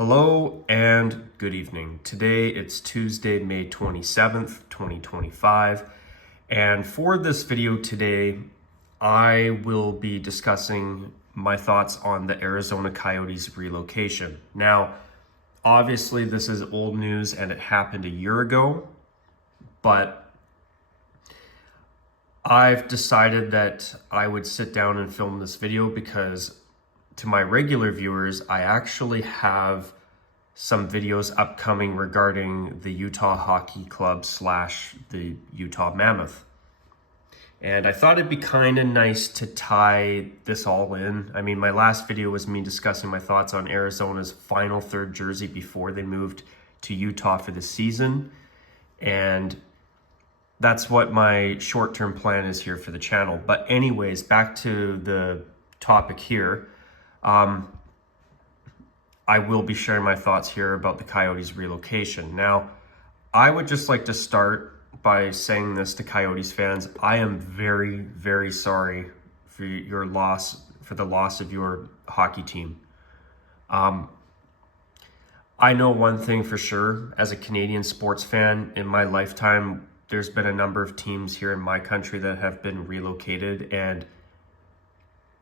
Hello and good evening. Today it's Tuesday, May 27th, 2025. And for this video today, I will be discussing my thoughts on the Arizona Coyotes relocation. Now, obviously this is old news and it happened a year ago, but I've decided that I would sit down and film this video because to my regular viewers, I actually have some videos upcoming regarding the Utah Hockey Club / the Utah Mammoth. And I thought it'd be kind of nice to tie this all in. I mean, my last video was me discussing my thoughts on Arizona's final third jersey before they moved to Utah for the season. And that's what my short-term plan is here for the channel. But anyways, back to the topic here. I will be sharing my thoughts here about the Coyotes relocation. Now, I would just like to start by saying this to Coyotes fans. I am very, very sorry for your loss, for the loss of your hockey team. I know one thing for sure, as a Canadian sports fan, in my lifetime, there's been a number of teams here in my country that have been relocated, and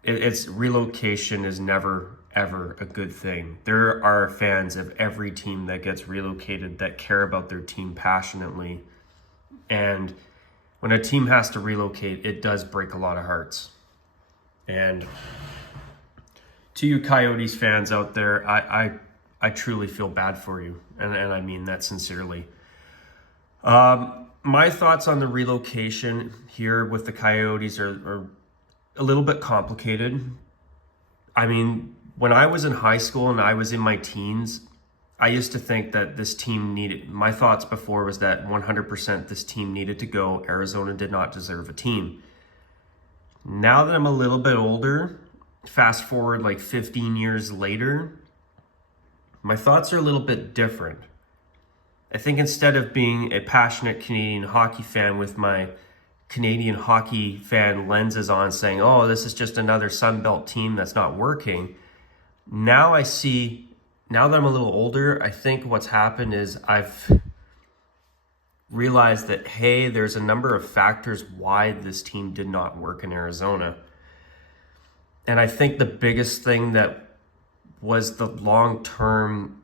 relocation is never ever a good thing. There are fans of every team that gets relocated that care about their team passionately, and when a team has to relocate, it does break a lot of hearts. And to you Coyotes fans out there, I truly feel bad for you, and I mean that sincerely. My thoughts on the relocation here with the Coyotes are a little bit complicated. I mean, when I was in high school and I was in my teens, I used to think that this team needed, my thoughts before was that 100% this team needed to go. Arizona did not deserve a team. Now that I'm a little bit older, fast forward like 15 years later, my thoughts are a little bit different. I think instead of being a passionate Canadian hockey fan with my Canadian hockey fan lenses on saying, oh, this is just another Sunbelt team that's not working. Now I see, now that I'm a little older, I think what's happened is I've realized that, hey, there's a number of factors why this team did not work in Arizona. And I think the biggest thing that was the long-term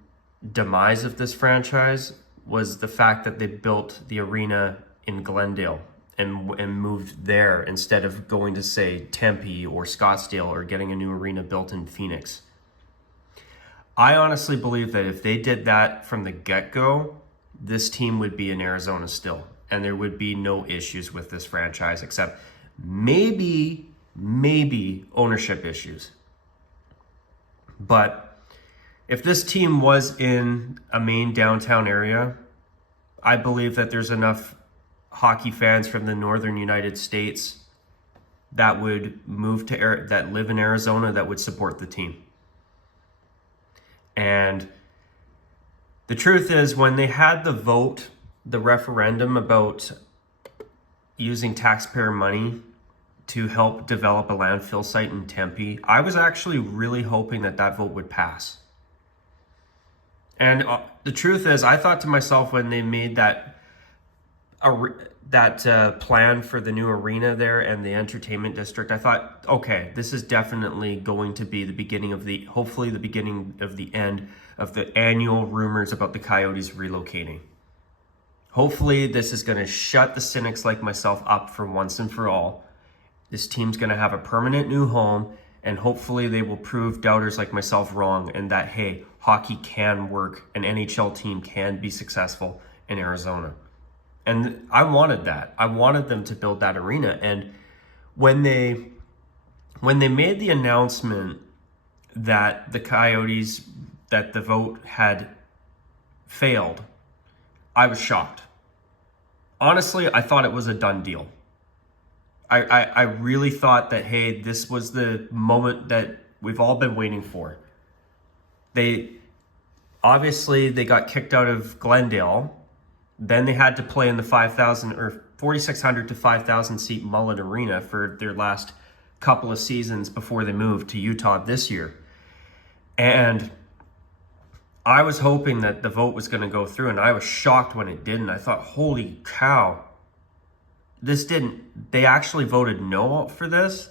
demise of this franchise was the fact that they built the arena in Glendale and moved there instead of going to, say, Tempe or Scottsdale or getting a new arena built in Phoenix. I honestly believe that if they did that from the get-go, this team would be in Arizona still, and there would be no issues with this franchise except maybe ownership issues. But if this team was in a main downtown area, I believe that there's enough hockey fans from the northern United States that would move to that live in Arizona that would support the team. And the truth is, when they had the vote, the referendum about using taxpayer money to help develop a landfill site in Tempe, I was actually really hoping that that vote would pass. And the truth is, I thought to myself when they made that plan for the new arena there and the entertainment district, I thought, okay, this is definitely going to be the beginning of hopefully the beginning of the end of the annual rumors about the Coyotes relocating. Hopefully this is going to shut the cynics like myself up for once and for all. This team's going to have a permanent new home, and hopefully they will prove doubters like myself wrong, and that, hey, hockey can work, an NHL team can be successful in Arizona. And I wanted that. I wanted them to build that arena. And when they made the announcement that the Coyotes, that the vote had failed, I was shocked. Honestly, I thought it was a done deal. I really thought that, hey, this was the moment that we've all been waiting for. They got kicked out of Glendale. Then they had to play in the 5,000 or 4,600 to 5,000 seat Mullet Arena for their last couple of seasons before they moved to Utah this year. And I was hoping that the vote was going to go through, and I was shocked when it didn't. I thought, holy cow, this didn't. They actually voted no for this.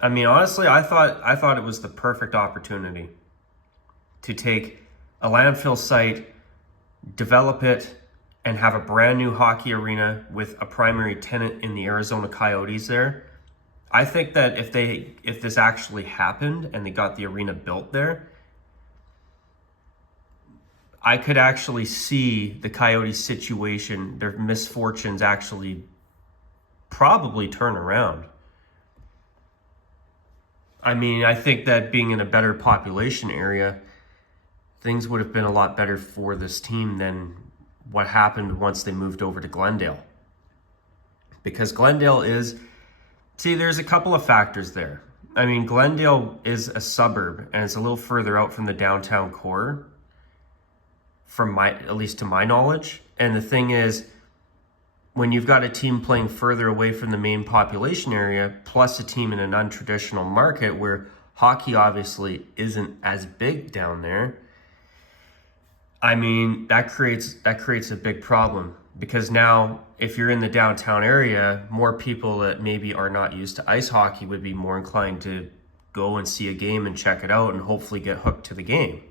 I mean, honestly, I thought it was the perfect opportunity to take a landfill site, develop it, and have a brand new hockey arena with a primary tenant in the Arizona Coyotes there. I think that if this actually happened and they got the arena built there, I could actually see the Coyotes situation, their misfortunes actually probably turn around. I mean, I think that being in a better population area, things would have been a lot better for this team than what happened once they moved over to Glendale. Because Glendale is, see, there's a couple of factors there. I mean, Glendale is a suburb and it's a little further out from the downtown core, at least to my knowledge. And the thing is, when you've got a team playing further away from the main population area, plus a team in an untraditional market where hockey obviously isn't as big down there, I mean, that creates a big problem, because now if you're in the downtown area, more people that maybe are not used to ice hockey would be more inclined to go and see a game and check it out and hopefully get hooked to the game.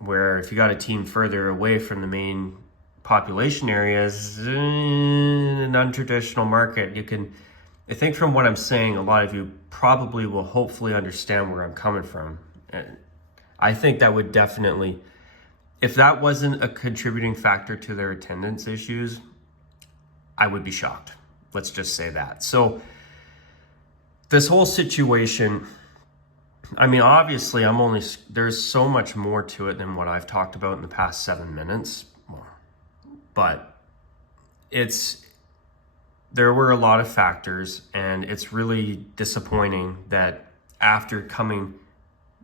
Where if you got a team further away from the main population areas, in an untraditional market, I think from what I'm saying, a lot of you probably will hopefully understand where I'm coming from. And I think that would definitely, if that wasn't a contributing factor to their attendance issues, I would be shocked. Let's just say that. So this whole situation, I mean, obviously there's so much more to it than what I've talked about in the past 7 minutes. But there were a lot of factors, and it's really disappointing that after coming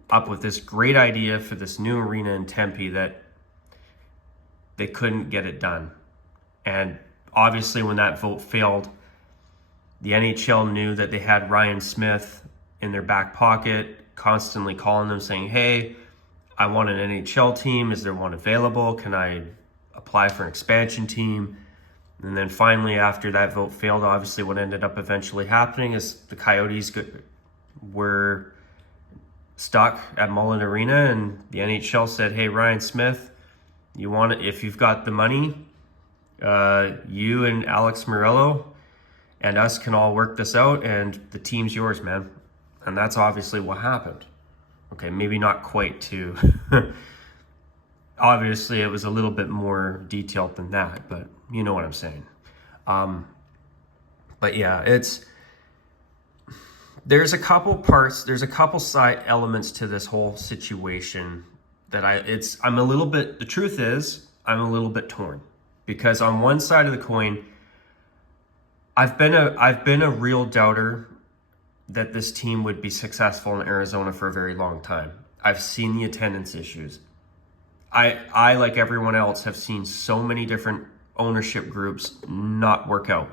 up with this great idea for this new arena in Tempe, that they couldn't get it done. And obviously when that vote failed, the NHL knew that they had Ryan Smith in their back pocket, constantly calling them saying, hey, I want an NHL team. Is there one available? Can I apply for an expansion team? And then finally, after that vote failed, obviously what ended up eventually happening is the Coyotes were stuck at Mullen Arena, and the NHL said, hey, Ryan Smith, you want it, if you've got the money, you and Alex Murillo and us can all work this out, and the team's yours, man. And that's obviously what happened. Okay, maybe not quite to obviously it was a little bit more detailed than that, but you know what I'm saying. But yeah, there's a couple side elements to this whole situation that I'm a little bit, the truth is, I'm a little bit torn, because on one side of the coin, I've been a real doubter that this team would be successful in Arizona for a very long time. I've seen the attendance issues. I like everyone else, have seen so many different ownership groups not work out.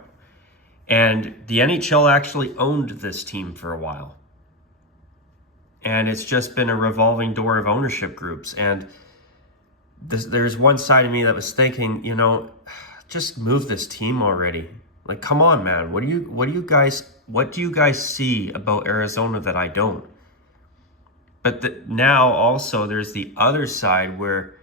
And the NHL actually owned this team for a while. And it's just been a revolving door of ownership groups. And there's one side of me that was thinking, just move this team already. Like, come on, man. What do you guys see about Arizona that I don't? But now also there's the other side where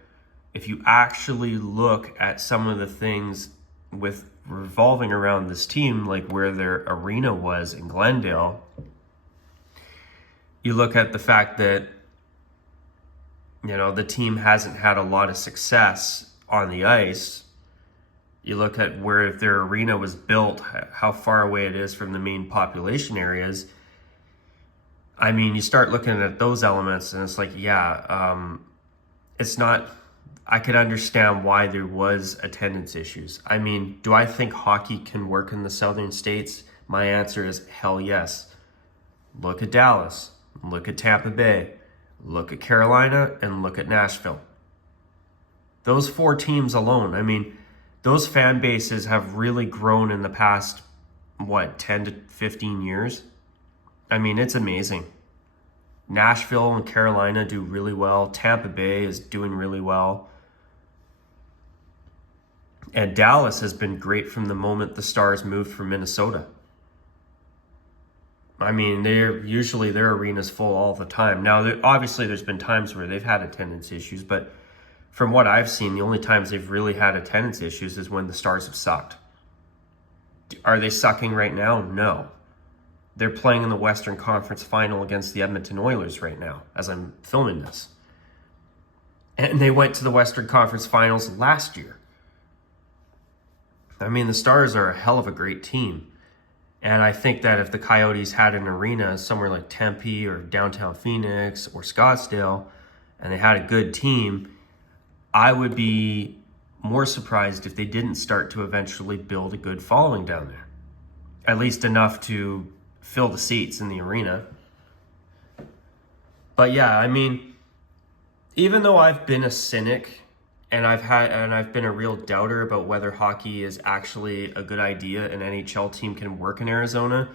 if you actually look at some of the things with revolving around this team, like where their arena was in Glendale, you look at the fact that, the team hasn't had a lot of success on the ice. You look at where their arena was built, how far away it is from the main population areas. I mean, you start looking at those elements and it's like, it's not, I could understand why there was attendance issues. I mean, do I think hockey can work in the southern states? My answer is hell yes. Look at Dallas, look at Tampa Bay, look at Carolina, and look at Nashville. Those 4 teams alone, I mean, those fan bases have really grown in the past, 10 to 15 years? I mean, it's amazing. Nashville and Carolina do really well. Tampa Bay is doing really well. And Dallas has been great from the moment the Stars moved from Minnesota. I mean, usually their arena's full all the time. Now, obviously, there's been times where they've had attendance issues, but from what I've seen, the only times they've really had attendance issues is when the Stars have sucked. Are they sucking right now? No. They're playing in the Western Conference Final against the Edmonton Oilers right now as I'm filming this. And they went to the Western Conference Finals last year. I mean, the Stars are a hell of a great team. And I think that if the Coyotes had an arena somewhere like Tempe or downtown Phoenix or Scottsdale, and they had a good team, I would be more surprised if they didn't start to eventually build a good following down there. At least enough to fill the seats in the arena. But yeah, I mean, even though I've been a cynic and I've been a real doubter about whether hockey is actually a good idea, an NHL team can work in Arizona.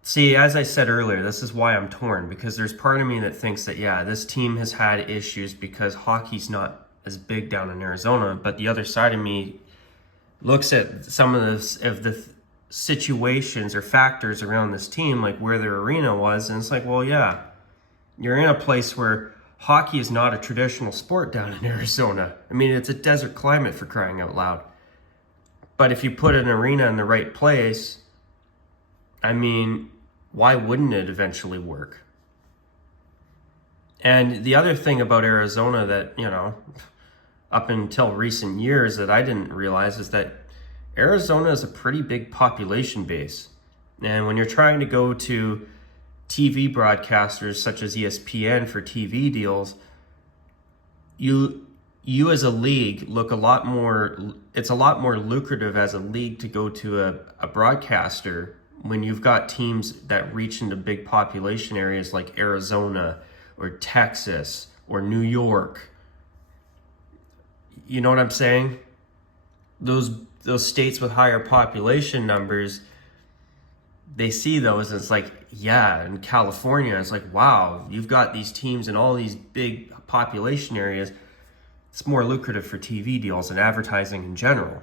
See, as I said earlier, this is why I'm torn, because there's part of me that thinks that, yeah, this team has had issues because hockey's not as big down in Arizona, but the other side of me looks at some of the situations or factors around this team, like where their arena was, and it's like, well, yeah, you're in a place where hockey is not a traditional sport down in Arizona. I mean, it's a desert climate, for crying out loud. But if you put an arena in the right place, I mean, why wouldn't it eventually work? And the other thing about Arizona that, you know, up until recent years that I didn't realize is that Arizona is a pretty big population base. And when you're trying to go to TV broadcasters such as ESPN for TV deals, you as a league look a lot more, it's a lot more lucrative as a league to go to a broadcaster when you've got teams that reach into big population areas like Arizona or Texas or New York. You know what I'm saying? Those states with higher population numbers, they see those and it's like, yeah, in California, it's like, wow, you've got these teams in all these big population areas. It's more lucrative for TV deals and advertising in general.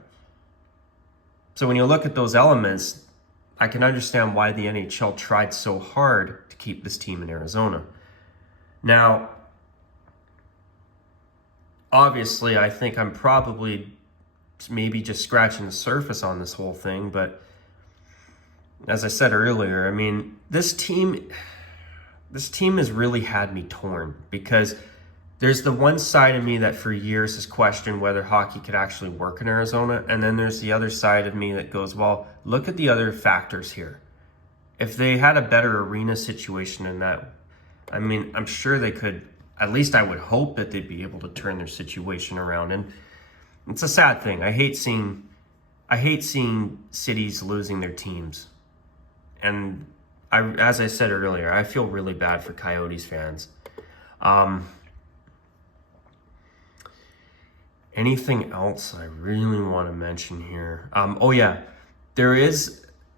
So when you look at those elements, I can understand why the NHL tried so hard to keep this team in Arizona. Now, obviously, I think I'm probably maybe just scratching the surface on this whole thing, but as I said earlier, I mean, this team has really had me torn, because there's the one side of me that for years has questioned whether hockey could actually work in Arizona, and then there's the other side of me that goes, well, look at the other factors here. If they had a better arena situation in that, I mean, I'm sure they could, at least I would hope that they'd be able to turn their situation around. And it's a sad thing. I hate seeing cities losing their teams. And as I said earlier, I feel really bad for Coyotes fans. Anything else I really want to mention here? Oh yeah,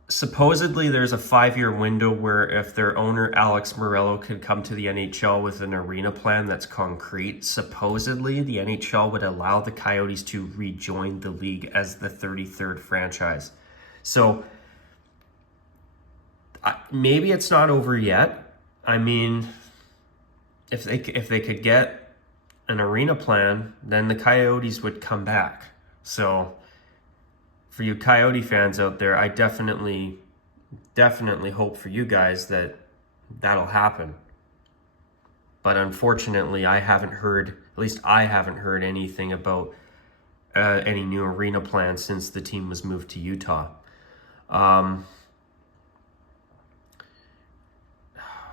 supposedly there's a 5-year window where if their owner, Alex Morello, could come to the NHL with an arena plan that's concrete, supposedly the NHL would allow the Coyotes to rejoin the league as the 33rd franchise. So maybe it's not over yet. I mean, if they could get an arena plan, then the Coyotes would come back. So for you Coyote fans out there, I definitely hope for you guys that that'll happen. But unfortunately, I haven't heard anything about any new arena plans since the team was moved to Utah.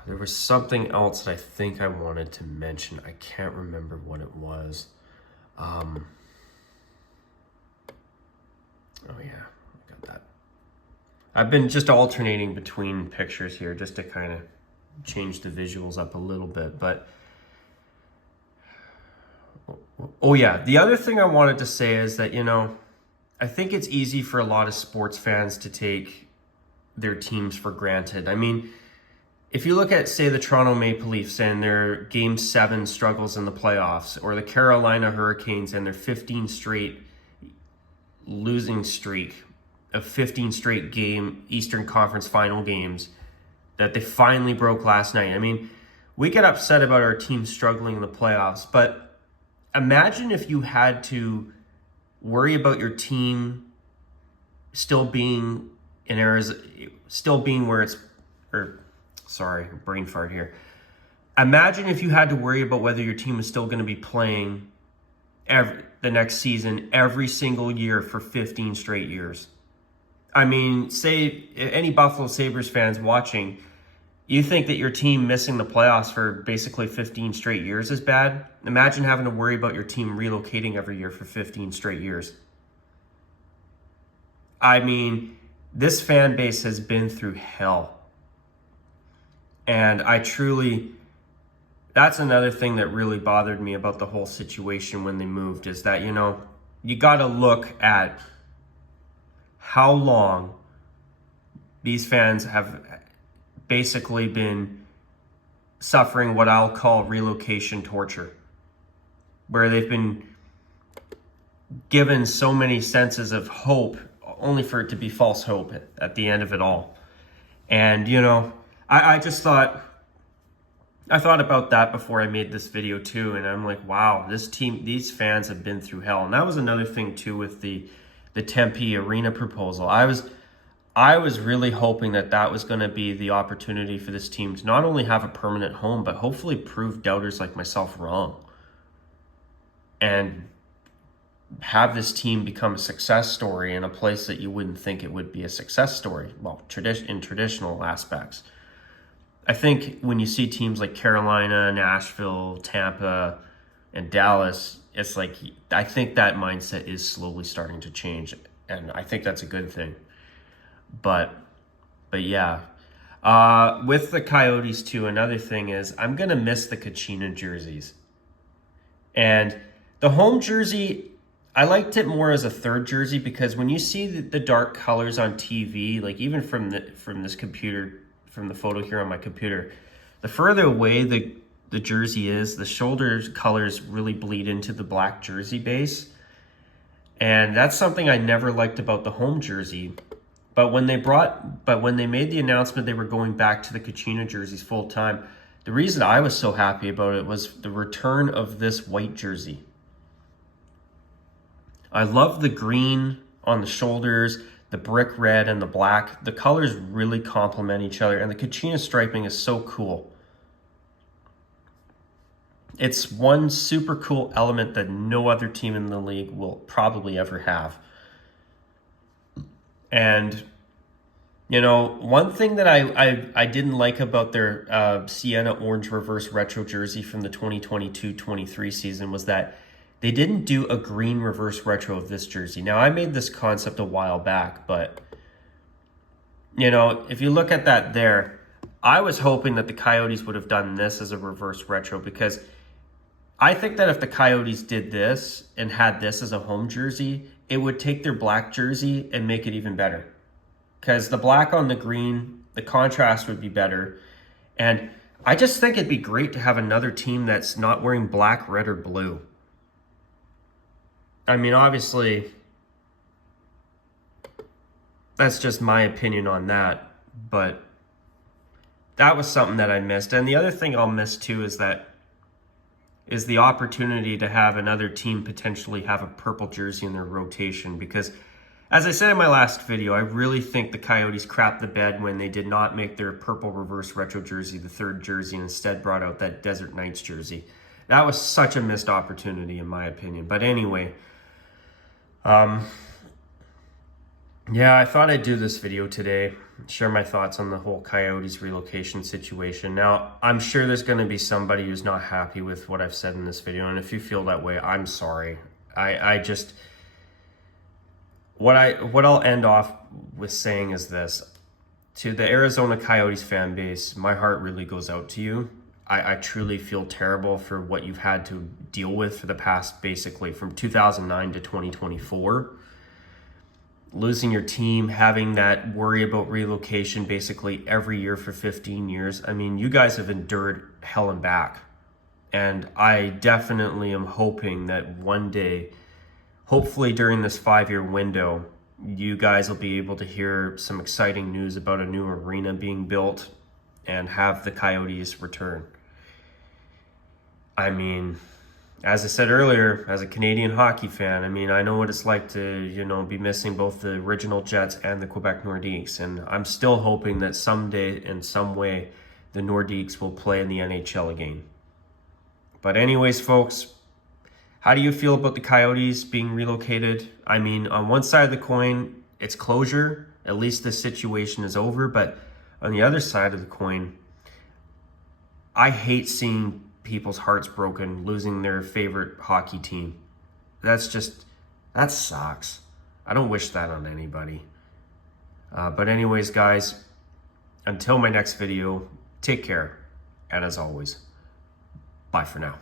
There was something else that I think I wanted to mention. I can't remember what it was. Oh yeah, got that. I've been just alternating between pictures here just to kind of change the visuals up a little bit. But oh yeah, the other thing I wanted to say is that, you know, I think it's easy for a lot of sports fans to take their teams for granted. I mean, if you look at, say, the Toronto Maple Leafs and their Game 7 struggles in the playoffs, or the Carolina Hurricanes and their 15 straight losing streak of 15 straight game Eastern Conference final games that they finally broke last night. I mean, we get upset about our team struggling in the playoffs, but imagine if you had to worry about your team still being in Arizona, still being where it's, or sorry, brain fart here. Imagine if you had to worry about whether your team is still going to be playing the next season every single year for 15 straight years. I mean, say any Buffalo Sabres fans watching, you think that your team missing the playoffs for basically 15 straight years is bad? Imagine having to worry about your team relocating every year for 15 straight years. I mean, this fan base has been through hell. And that's another thing that really bothered me about the whole situation when they moved, is that, you got to look at how long these fans have basically been suffering what I'll call relocation torture, where they've been given so many senses of hope, only for it to be false hope at the end of it all. And, I thought about that before I made this video too, and I'm like, wow, these fans have been through hell. And that was another thing too with the Tempe Arena proposal. I was really hoping that was going to be the opportunity for this team to not only have a permanent home, but hopefully prove doubters like myself wrong. And have this team become a success story in a place that you wouldn't think it would be a success story. Well, in traditional aspects. I think when you see teams like Carolina, Nashville, Tampa, and Dallas, it's like, I think that mindset is slowly starting to change, and I think that's a good thing. But yeah, with the Coyotes too, another thing is I'm gonna miss the Kachina jerseys, and the home jersey, I liked it more as a third jersey, because when you see the dark colors on TV, like even from this computer, from the photo here on my computer, the further away the jersey is, the shoulder colors really bleed into the black jersey base. And that's something I never liked about the home jersey. But when they made the announcement they were going back to the Kachina jerseys full time, the reason I was so happy about it was the return of this white jersey. I love the green on the shoulders, the brick red and the black. The colors really complement each other, and the Kachina striping is so cool. It's one super cool element that no other team in the league will probably ever have. And, one thing that I didn't like about their Sienna Orange Reverse Retro jersey from the 2022-23 season was that they didn't do a green reverse retro of this jersey. Now, I made this concept a while back, but, if you look at that there, I was hoping that the Coyotes would have done this as a reverse retro, because I think that if the Coyotes did this and had this as a home jersey, it would take their black jersey and make it even better. Because the black on the green, the contrast would be better. And I just think it'd be great to have another team that's not wearing black, red, or blue. I mean, obviously, that's just my opinion on that, but that was something that I missed. And the other thing I'll miss too is the opportunity to have another team potentially have a purple jersey in their rotation, because as I said in my last video, I really think the Coyotes crapped the bed when they did not make their purple reverse retro jersey the third jersey and instead brought out that Desert Knights jersey. That was such a missed opportunity in my opinion. But anyway, yeah, I thought I'd do this video today, share my thoughts on the whole Coyotes relocation situation. Now, I'm sure there's going to be somebody who's not happy with what I've said in this video, and if you feel that way, I'm sorry. What I'll end off with saying is this: to the Arizona Coyotes fan base, my heart really goes out to you. I truly feel terrible for what you've had to deal with for the past, basically from 2009 to 2024. losing your team, having that worry about relocation basically every year for 15 years. I mean, you guys have endured hell and back. And I definitely am hoping that one day, hopefully during this 5-year window, you guys will be able to hear some exciting news about a new arena being built and have the Coyotes return. I mean, as I said earlier, as a Canadian hockey fan, I mean, I know what it's like to, be missing both the original Jets and the Quebec Nordiques. And I'm still hoping that someday, in some way, the Nordiques will play in the NHL again. But anyways, folks, how do you feel about the Coyotes being relocated? I mean, on one side of the coin, it's closure. At least this situation is over. But on the other side of the coin, I hate seeing people's hearts broken, losing their favorite hockey team. That sucks. I don't wish that on anybody. But anyways, guys, until my next video, take care. And as always, bye for now.